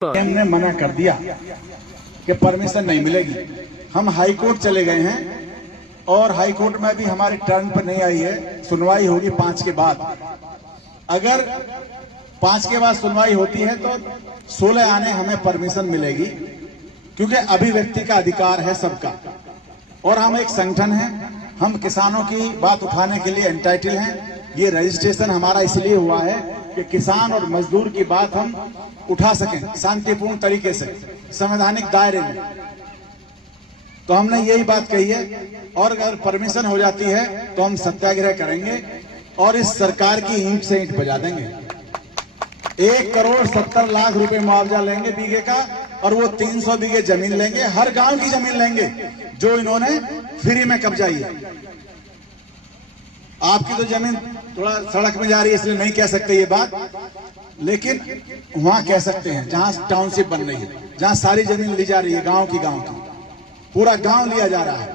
ने मना कर दिया कि परमिशन नहीं मिलेगी। हम हाई कोर्ट चले गए हैं और हाई कोर्ट में भी हमारी टर्न पर नहीं आई है। सुनवाई होगी 5 के बाद। अगर 5 के बाद सुनवाई होती है तो 16 आने हमें परमिशन मिलेगी, क्योंकि अभिव्यक्ति का अधिकार है सबका। और हम एक संगठन है, हम किसानों की बात उठाने के लिए एंटाइटल हैं। ये रजिस्ट्रेशन हमारा इसलिए हुआ है कि किसान और मजदूर की बात हम उठा सकें शांतिपूर्ण तरीके से, संवैधानिक दायरे में। तो हमने यही बात कही है। और अगर परमिशन हो जाती है तो हम सत्याग्रह करेंगे और इस सरकार की ईंट से ईंट बजा देंगे। 1,70,00,000 रुपए मुआवजा लेंगे बीघे का, और वो 300 बीघे जमीन लेंगे, हर गांव की जमीन लेंगे जो इन्होंने फ्री में कब्जाई है। आपकी तो जमीन थोड़ा सड़क में जा रही है इसलिए नहीं कह सकते ये बात, लेकिन वहां कह सकते हैं जहां टाउनशिप बन रही है, जहां सारी जमीन ली जा रही है, गांव की पूरा गांव लिया जा रहा है।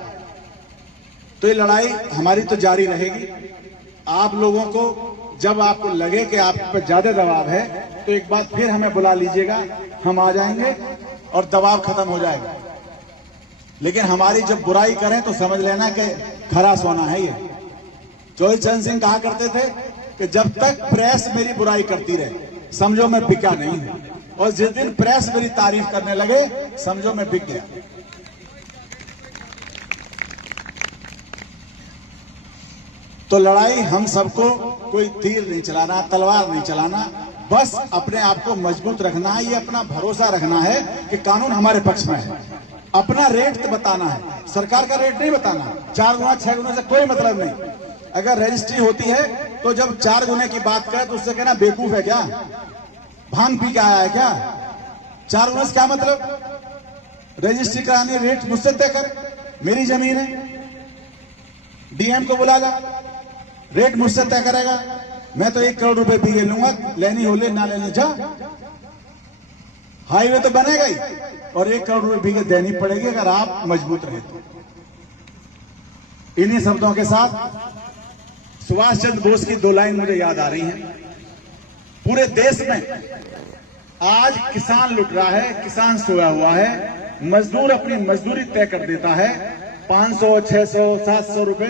तो ये लड़ाई हमारी तो जारी रहेगी। आप लोगों को जब आपको लगे कि आप पर ज्यादा दबाव है तो एक बार फिर हमें बुला लीजिएगा, हम आ जाएंगे और दबाव खत्म हो जाएगा। लेकिन हमारी जब बुराई करें तो समझ लेना कि खरा सोना है ये। चौधरी चरण सिंह कहा करते थे कि जब तक प्रेस मेरी बुराई करती रहे समझो मैं बिका नहीं हूं, और जिस दिन प्रेस मेरी तारीफ करने लगे समझो मैं बिक गया। तो लड़ाई हम सबको कोई तीर नहीं चलाना, तलवार नहीं चलाना, बस अपने आप को मजबूत रखना है। ये अपना भरोसा रखना है कि कानून हमारे पक्ष में है। अपना रेट तो बताना है, सरकार का रेट नहीं बताना। 4 गुना 6 गुना से कोई मतलब नहीं। अगर रजिस्ट्री होती है तो जब 4 गुने की बात करे तो उससे कहना बेवकूफ है क्या, भांग पी के आया है क्या। 4 गुना से क्या मतलब? रजिस्ट्री करानी, रेट मुझसे तय कर, मेरी जमीन है। डीएम को बुलागा, रेट मुझसे तय करेगा। मैं तो 1 करोड़ रुपए बीघे लूंगा, लेनी हो ले, ना लेनी जा। हाईवे तो बनेगा ही, और 1 करोड़ रुपए बीघे देनी पड़ेगी अगर आप मजबूत रहे तो। इन्हीं शब्दों के साथ सुभाष चंद्र बोस की 2 लाइन मुझे याद आ रही हैं। पूरे देश में आज किसान लुट रहा है, किसान सोया हुआ है, मजदूर अपनी मजदूरी तय कर देता है 500, 600, 700 रुपए,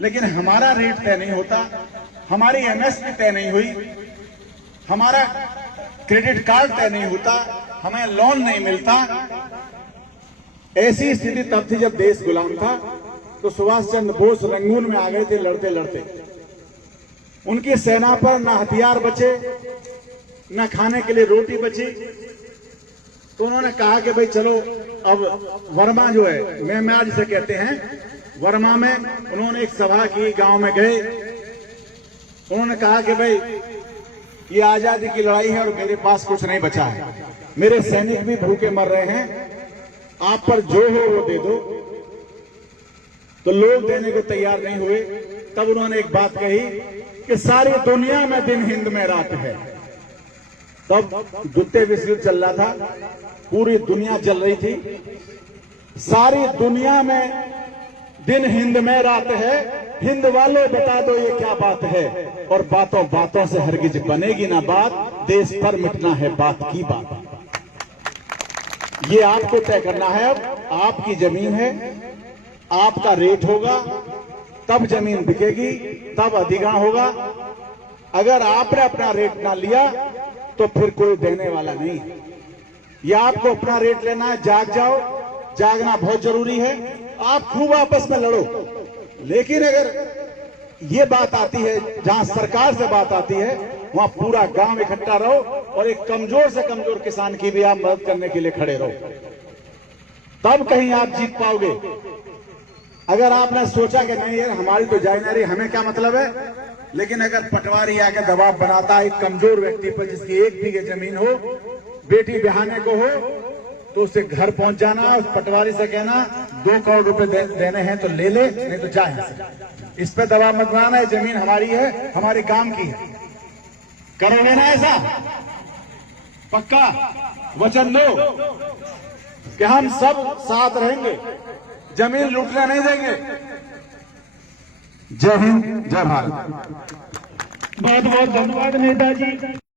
लेकिन हमारा रेट तय नहीं होता, हमारी एमएसपी तय नहीं हुई, हमारा क्रेडिट कार्ड तय नहीं होता, हमें लोन नहीं मिलता। ऐसी स्थिति तब थी जब देश गुलाम था। तो सुभाष चंद्र बोस रंगून में आ गए थे लड़ते लड़ते। उनकी सेना पर न हथियार बचे, न खाने के लिए रोटी बची। तो उन्होंने कहा कि भाई चलो अब वर्मा जो है, मैं जिसे कहते हैं, वर्मा में उन्होंने एक सभा की, गांव में गए। उन्होंने कहा कि भाई ये आजादी की लड़ाई है और मेरे पास कुछ नहीं बचा है, मेरे सैनिक भी भूखे मर रहे हैं, आप पर जो हो वो दे दो। तो लोग देने को तैयार नहीं हुए। तब उन्होंने एक बात कही कि सारी दुनिया में दिन हिंद में रात है। तब द्वितीय विश्व युद्ध चल रहा था, पूरी दुनिया जल रही थी। सारी दुनिया में दिन हिंद में रात है, हिंद वालों बता दो ये क्या बात है। और बातों बातों से हरगिज बनेगी ना बात, देश पर मिटना है बात की बात। ये आपको तय करना है। अब आपकी जमीन है, आपका रेट होगा, तब जमीन बिकेगी, तब अधिग्रहण होगा। अगर आपने अपना रेट ना लिया तो फिर कोई देने वाला नहीं। या आपको अपना रेट लेना है, जाग जाओ, जागना बहुत जरूरी है। आप खूब आपस में लड़ो, लेकिन अगर ये बात आती है, जहां सरकार से बात आती है, वहां पूरा गांव इकट्ठा रहो और एक कमजोर से कमजोर किसान की भी आप मदद करने के लिए खड़े रहो, तब कहीं आप जीत पाओगे। अगर आपने सोचा कि नहीं यार हमारी तो जाए ना रही, हमें क्या मतलब है, लेकिन अगर पटवारी आकर दबाव बनाता है एक कमजोर व्यक्ति पर जिसकी 1 बीघे जमीन हो, बेटी ब्याहने को हो, तो उसे घर पहुंच जाना, उस पटवारी से कहना 2 करोड़ रुपए देने हैं तो ले ले, नहीं तो जा यहाँ से। इस पे दबाव मत बनाना, है जमीन हमारी है, हमारे काम की है। करोगे ना ऐसा? पक्का वचन दो कि हम सब साथ रहेंगे, जमीन लूटने नहीं देंगे। जय हिंद, जय भारत। बहुत बहुत धन्यवाद नेताजी।